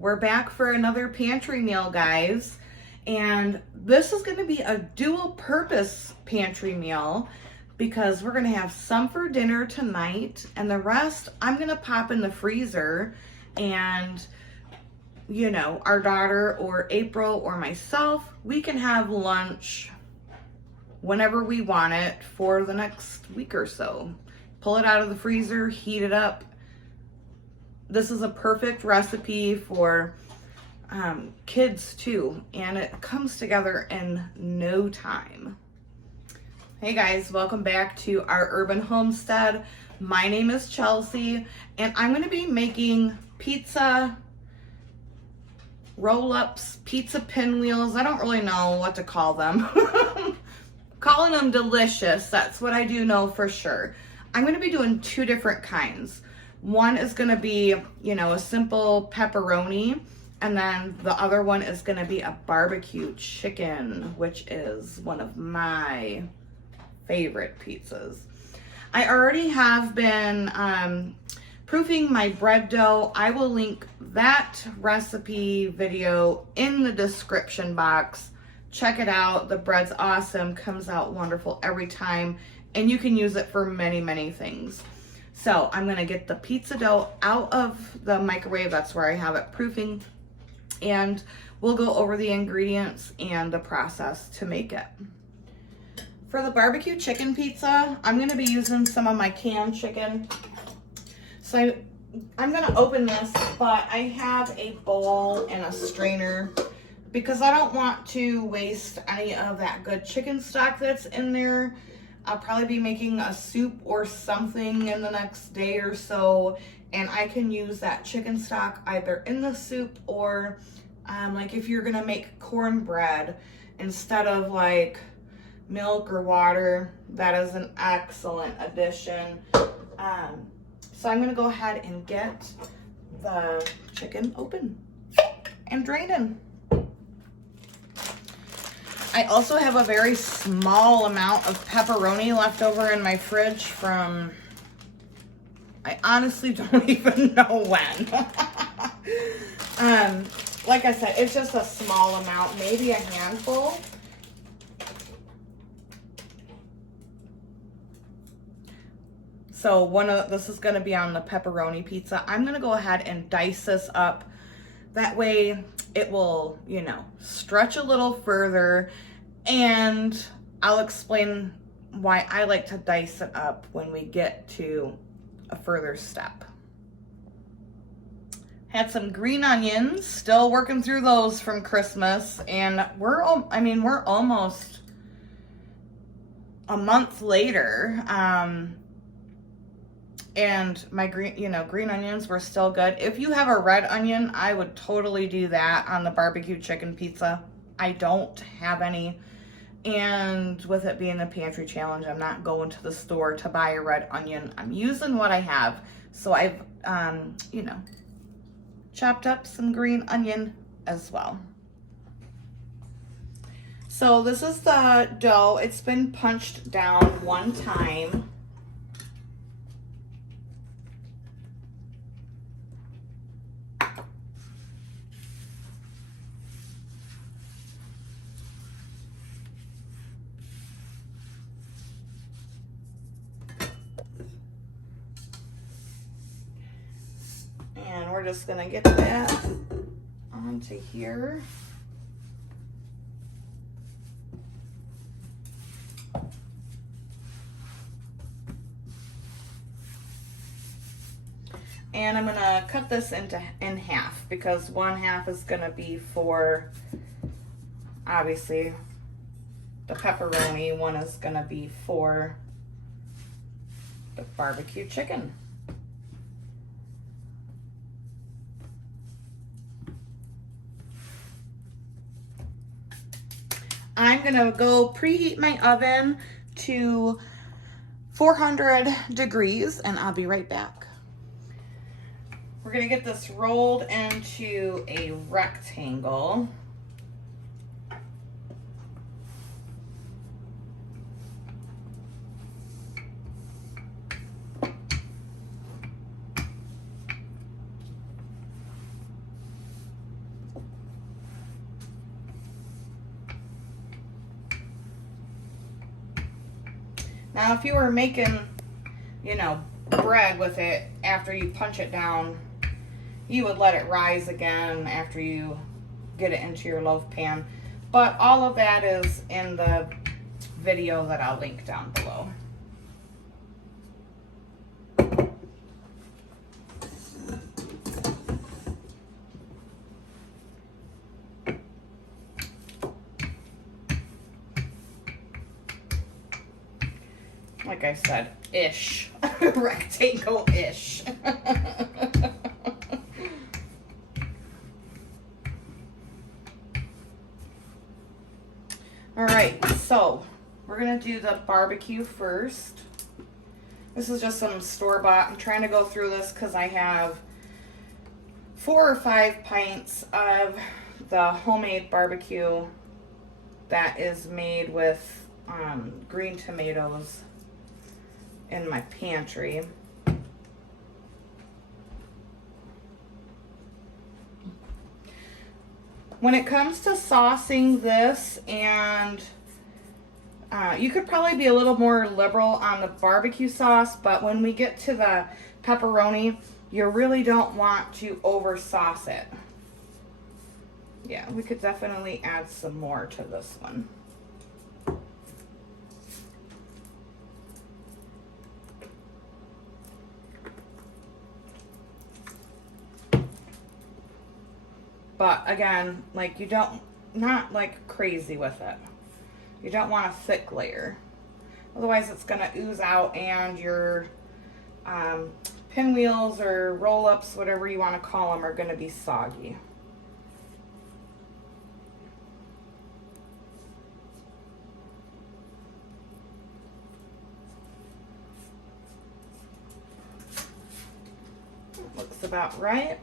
We're back for another pantry meal, guys. And this is going to be a dual purpose pantry meal because we're going to have some for dinner tonight and the rest I'm going to pop in the freezer, and you know, our daughter or April or myself, we can have lunch whenever we want it for the next week or so. Pull it out of the freezer, heat it up. This is a perfect recipe for kids too, and it comes together in no time. Hey guys, welcome back to our urban homestead. My name is Chelsea, and I'm going to be making pizza roll-ups, pizza pinwheels. I don't really know what to call them. Calling them delicious, that's what I do know for sure. I'm going to be doing two different kinds. One is going to be, you know, a simple pepperoni, and then the other one is going to be a barbecue chicken, which is one of my favorite pizzas. I already have been proofing my bread dough. I will link that recipe video in the description box. Check it out. The bread's awesome, comes out wonderful every time, and you can use it for many, many things. So I'm gonna get the pizza dough out of the microwave. That's where I have it proofing, and we'll go over the ingredients and the process to make it. For the barbecue chicken pizza, I'm gonna be using some of my canned chicken. So I'm gonna open this, but I have a bowl and a strainer because I don't want to waste any of that good chicken stock that's in there. I'll probably be making a soup or something in the next day or so, and I can use that chicken stock either in the soup or like if you're gonna make cornbread instead of like milk or water, that is an excellent addition. So I'm gonna go ahead and get the chicken open and draining. I also have a very small amount of pepperoni left over in my fridge from, I honestly don't even know when. Like I said, it's just a small amount, maybe a handful. So this is gonna be on the pepperoni pizza. I'm gonna go ahead and dice this up. That way it will, you know, stretch a little further, and I'll explain why I like to dice it up when we get to a further step. Had some green onions, still working through those from Christmas, and we're almost a month later. And my green onions were still good. If you have a red onion, I would totally do that on the barbecue chicken pizza. I don't have any. And with it being a pantry challenge, I'm not going to the store to buy a red onion. I'm using what I have. So I've, chopped up some green onion as well. So this is the dough. It's been punched down one time. And we're just gonna get that onto here. And I'm gonna cut this in half because one half is gonna be for, obviously, the pepperoni. One is gonna be for the barbecue chicken. I'm gonna go preheat my oven to 400 degrees, and I'll be right back. We're gonna get this rolled into a rectangle. Now, if you were making, you know, bread with it after you punch it down, you would let it rise again after you get it into your loaf pan. But all of that is in the video that I'll link down below. Like I said, ish. Rectangle-ish. Alright, so we're going to do the barbecue first. This is just some store-bought. I'm trying to go through this because I have 4 or 5 pints of the homemade barbecue that is made with green tomatoes in my pantry. When it comes to saucing this, and you could probably be a little more liberal on the barbecue sauce, but when we get to the pepperoni, you really don't want to over sauce it. Yeah, we could definitely add some more to this one. But again, like, you don't, not like crazy with it. You don't want a thick layer. Otherwise it's gonna ooze out and your pinwheels or roll-ups, whatever you wanna call them, are gonna be soggy. Looks about right.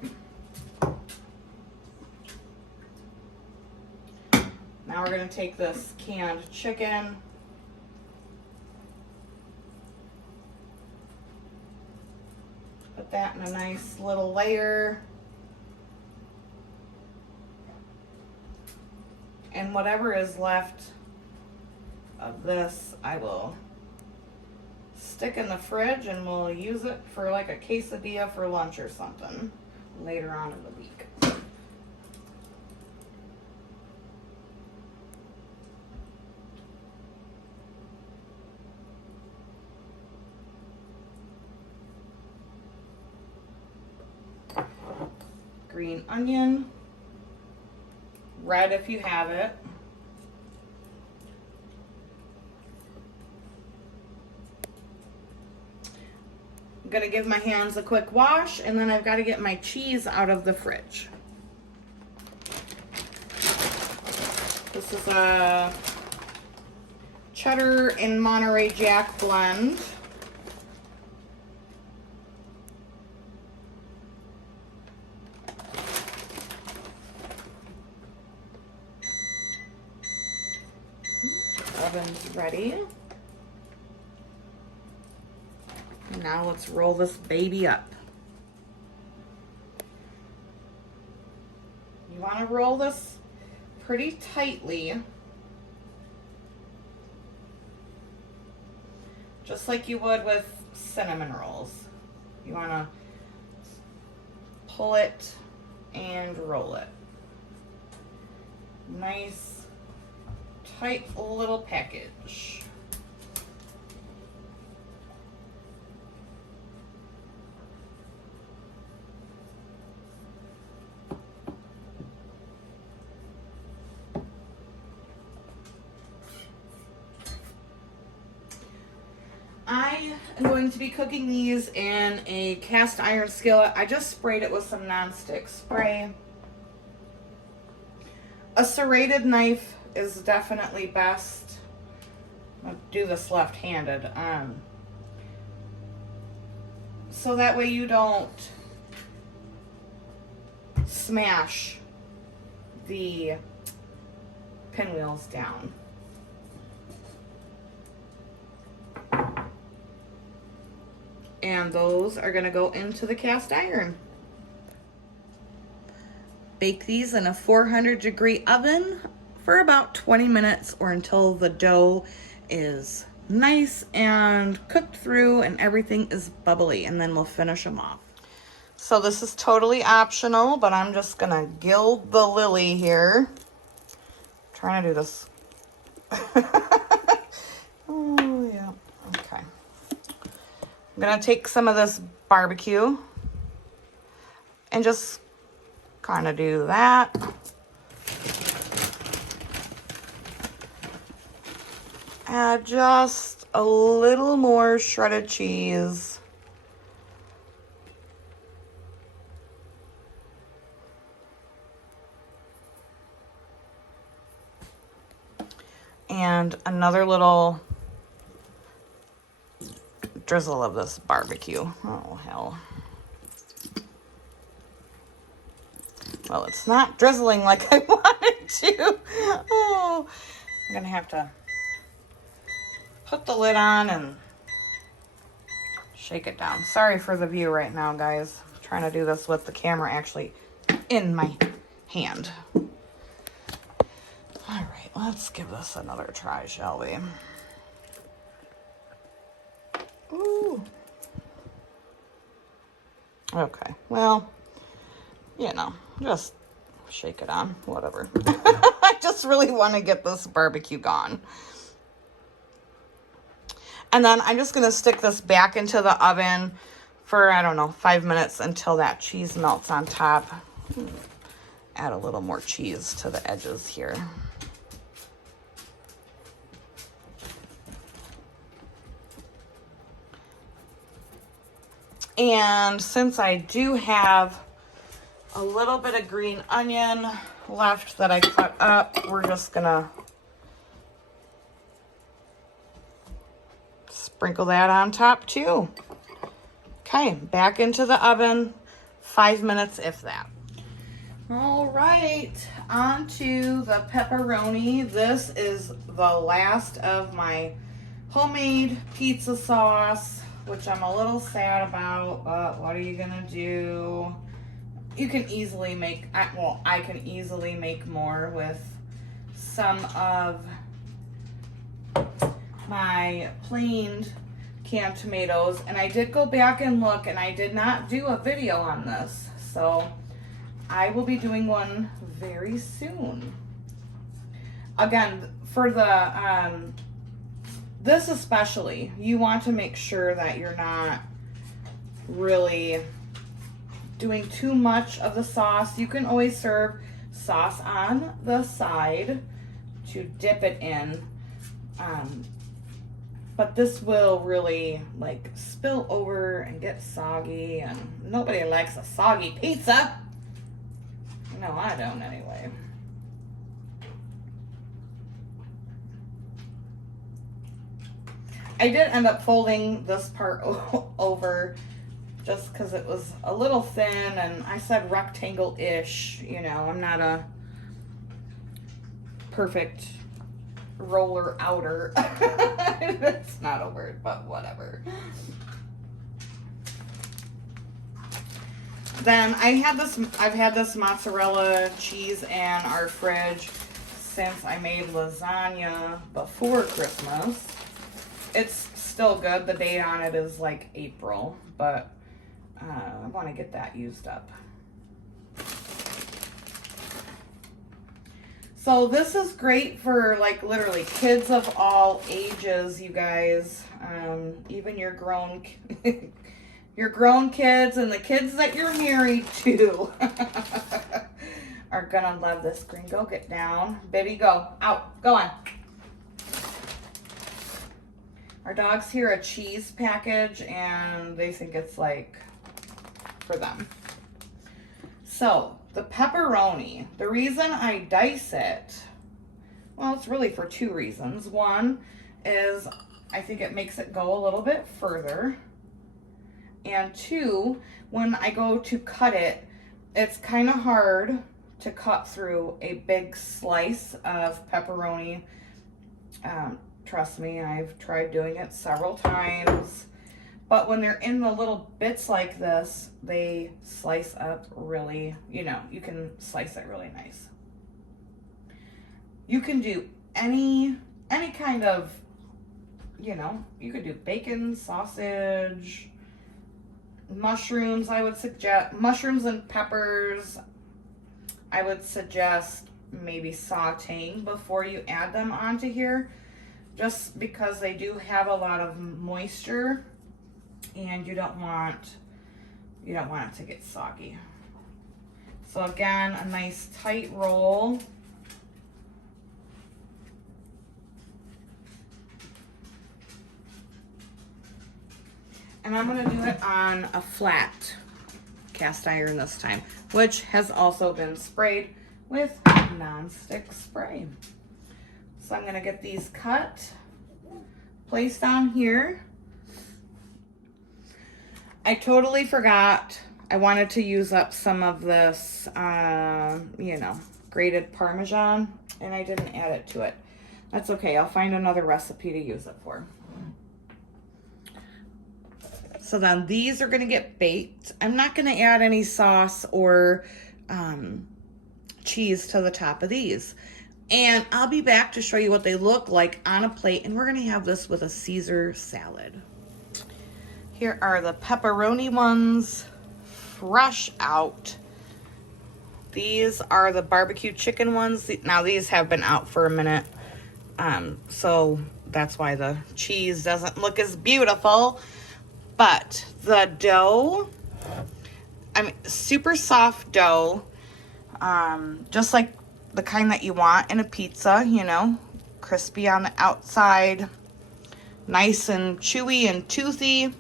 Now we're going to take this canned chicken, put that in a nice little layer, and whatever is left of this I will stick in the fridge, and we'll use it for like a quesadilla for lunch or something later on in the week. Green onion, red if you have it. I'm gonna give my hands a quick wash, and then I've got to get my cheese out of the fridge. This is a cheddar and Monterey Jack blend. Oven's ready. Now let's roll this baby up. You want to roll this pretty tightly, just like you would with cinnamon rolls. You want to pull it and roll it. Nice tight little package. I am going to be cooking these in a cast iron skillet. I just sprayed it with some nonstick spray. A serrated knife is definitely best. I'll do this left-handed. So that way you don't smash the pinwheels down. And those are gonna go into the cast iron. Bake these in a 400-degree oven for about 20 minutes or until the dough is nice and cooked through and everything is bubbly, and then we'll finish them off. So this is totally optional, but I'm just gonna gild the lily here. I'm trying to do this. Oh yeah, okay. I'm gonna take some of this barbecue and just kind of do that. Add just a little more shredded cheese. And another little drizzle of this barbecue. Oh, hell. Well, it's not drizzling like I wanted to. Oh, I'm gonna have to put the lid on and shake it down. Sorry for the view right now, guys. I'm trying to do this with the camera actually in my hand. All right, let's give this another try, shall we? Ooh. Okay, well, you know, just shake it on, whatever. I just really want to get this barbecue gone. And then I'm just going to stick this back into the oven for, I don't know, 5 minutes until that cheese melts on top. Add a little more cheese to the edges here. And since I do have a little bit of green onion left that I cut up, we're just gonna sprinkle that on top too. Okay, back into the oven, 5 minutes if that. All right, on to the pepperoni. This is the last of my homemade pizza sauce, which I'm a little sad about, but what are you gonna do? You can easily make, well, I can easily make more with some of my planed canned tomatoes. And I did go back and look, and I did not do a video on this. So I will be doing one very soon. Again, for the, this especially, you want to make sure that you're not really doing too much of the sauce. You can always serve sauce on the side to dip it in. But this will really like spill over and get soggy, and nobody likes a soggy pizza. No, I don't anyway. I did end up folding this part over just because it was a little thin, and I said rectangle-ish, you know, I'm not a perfect roller outer. It's not a word, but whatever. Then I've had this mozzarella cheese in our fridge since I made lasagna before Christmas. It's still good. The date on it is like April, but I want to get that used up. So this is great for like literally kids of all ages, you guys. Even your grown kids and the kids that you're married to are gonna love this. Green, go get down. Baby, go. Out. Go on. Our dogs hear a cheese package and they think it's like for them. So the pepperoni, the reason I dice it, well, it's really for two reasons. One is I think it makes it go a little bit further. And two, when I go to cut it, it's kind of hard to cut through a big slice of pepperoni. Trust me, I've tried doing it several times. But when they're in the little bits like this, they slice up really, you know, you can slice it really nice. You can do any kind of you know, you could do bacon, sausage, mushrooms. I would suggest mushrooms and peppers. I would suggest maybe sauteing before you add them onto here, just because they do have a lot of moisture and you don't want it to get soggy. So again, a nice tight roll. And I'm gonna do it on a flat cast iron this time, which has also been sprayed with non-stick spray. So I'm gonna get these cut, placed on here. I totally forgot. I wanted to use up some of this, you know, grated Parmesan, and I didn't add it to it. That's okay, I'll find another recipe to use it for. So then these are gonna get baked. I'm not gonna add any sauce or cheese to the top of these. And I'll be back to show you what they look like on a plate, and we're gonna have this with a Caesar salad. Here are the pepperoni ones, fresh out. These are the barbecue chicken ones. Now these have been out for a minute, so that's why the cheese doesn't look as beautiful. But the dough, I mean, super soft dough, just like the kind that you want in a pizza, you know, crispy on the outside, nice and chewy and toothy.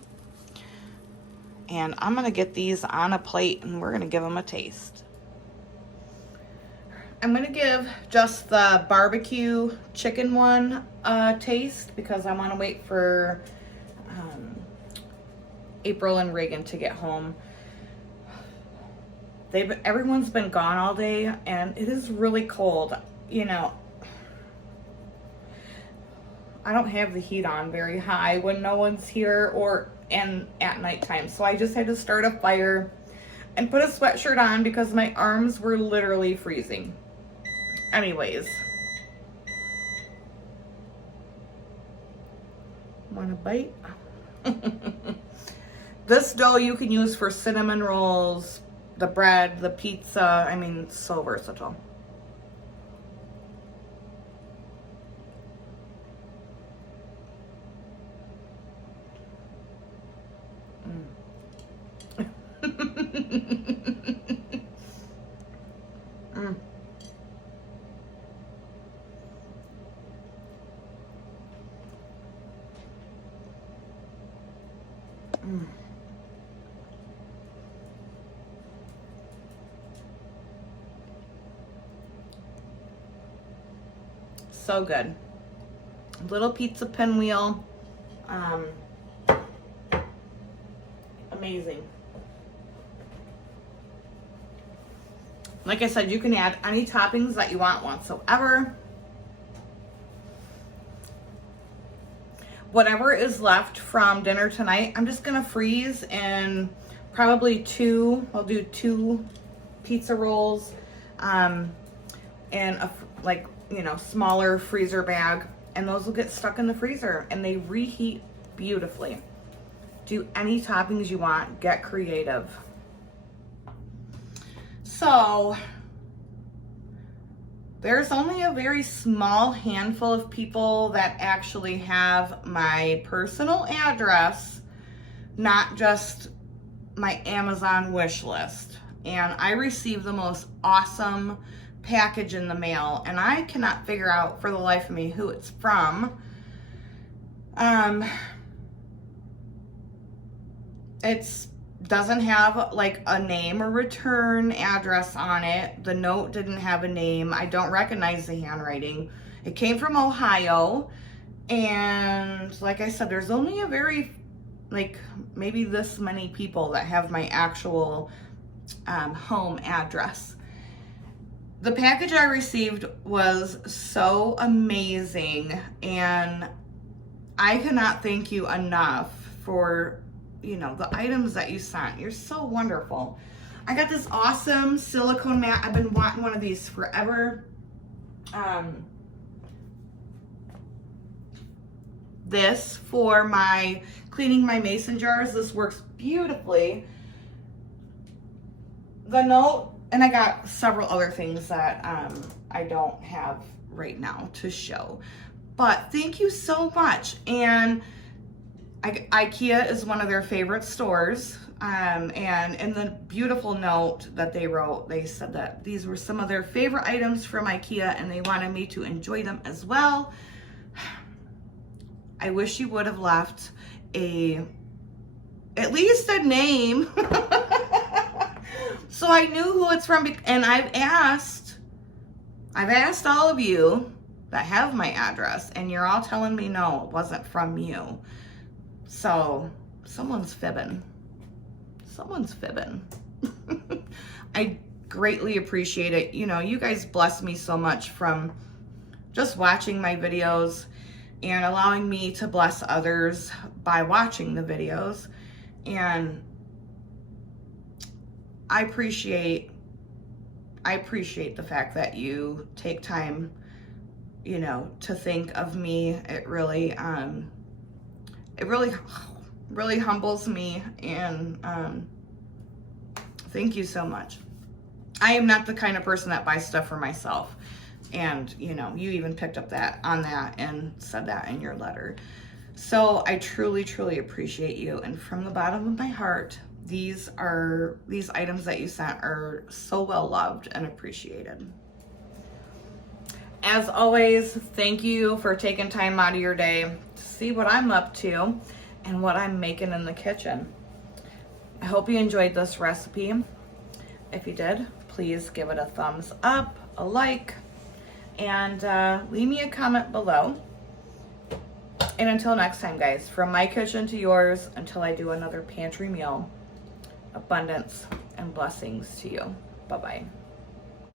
And I'm gonna get these on a plate and we're gonna give them a taste. I'm gonna give just the barbecue chicken one a taste because I wanna wait for April and Reagan to get home. Everyone's been gone all day and it is really cold. You know, I don't have the heat on very high when no one's here and at nighttime. So I just had to start a fire and put a sweatshirt on because my arms were literally freezing. Anyways. Want a bite? This dough you can use for cinnamon rolls, the bread, the pizza. I mean, it's so versatile. So good. Little pizza pinwheel. Amazing. Like I said, you can add any toppings that you want whatsoever. Whatever is left from dinner tonight, I'm just gonna freeze in probably I'll do 2 pizza rolls in a, like, you know, smaller freezer bag, and those will get stuck in the freezer and they reheat beautifully. Do any toppings you want, get creative. So there's only a very small handful of people that actually have my personal address, not just my Amazon wish list. And I received the most awesome package in the mail, and I cannot figure out for the life of me who it's from. It doesn't have like a name or return address on it. The note didn't have a name. I don't recognize the handwriting. It came from Ohio, and like I said, there's only a very, like, maybe this many people that have my actual home address. The package I received was so amazing, and I cannot thank you enough for, you know, the items that you sent. You're so wonderful. I got this awesome silicone mat. I've been wanting one of these forever. this for my cleaning my mason jars. This works beautifully. The note, and I got several other things that I don't have right now to show. But thank you so much. And IKEA is one of their favorite stores. And in the beautiful note that they wrote, they said that these were some of their favorite items from IKEA and they wanted me to enjoy them as well. I wish you would have left at least a name so I knew who it's from. And I've asked all of you that have my address, and you're all telling me no, it wasn't from you. So someone's fibbing. Someone's fibbing. I greatly appreciate it. You know, you guys bless me so much from just watching my videos and allowing me to bless others by watching the videos. And I appreciate the fact that you take time, you know, to think of me. It really humbles me, and thank you so much. I am not the kind of person that buys stuff for myself, and you know, you even picked up on that and said that in your letter. So I truly appreciate you, and from the bottom of my heart, these items that you sent are so well loved and appreciated. As always, thank you for taking time out of your day to see what I'm up to and what I'm making in the kitchen. I hope you enjoyed this recipe. If you did, please give it a thumbs up, a like, and leave me a comment below. And until next time, guys, from my kitchen to yours, until I do another pantry meal, abundance and blessings to you. Bye-bye.